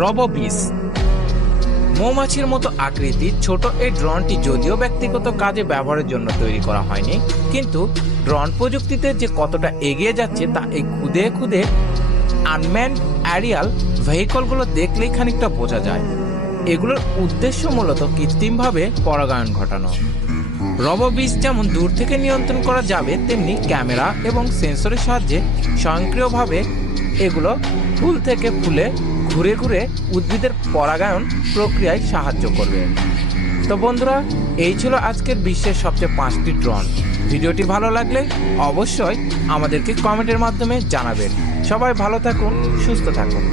রবোবিস মৌমাছির মতো আকৃতির ছোট এই ড্রোনটি যদিও ব্যক্তিগত কাজে ব্যবহারের জন্য তৈরি করা হয়নি, কিন্তু ড্রোন প্রযুক্তিতে যে কতটা এগিয়ে যাচ্ছে তা এই খুদে খুদে আনম্যানড অ্যারিয়াল ভেহিকলগুলো দেখলেই খানিকটা বোঝা যায়। এগুলোর উদ্দেশ্য মূলত কৃত্রিমভাবে পরাগায়ন ঘটানো। রবোবিস যেমন দূর থেকে নিয়ন্ত্রণ করা যাবে, তেমনি ক্যামেরা এবং সেন্সরের সাহায্যে স্বয়ংক্রিয়ভাবে এগুলো ফুল থেকে ফুলে ঘুরে ঘুরে উদ্ভিদের পরাগায়ন প্রক্রিয়ায় সাহায্য করবে। তো বন্ধুরা, এই ছিল আজকের বিশ্বের সবচেয়ে 5টি ড্রোন। ভিডিওটি ভালো লাগলে অবশ্যই আমাদেরকে কমেন্টের মাধ্যমে জানাবেন। সবাই ভালো থাকুন, সুস্থ থাকুন।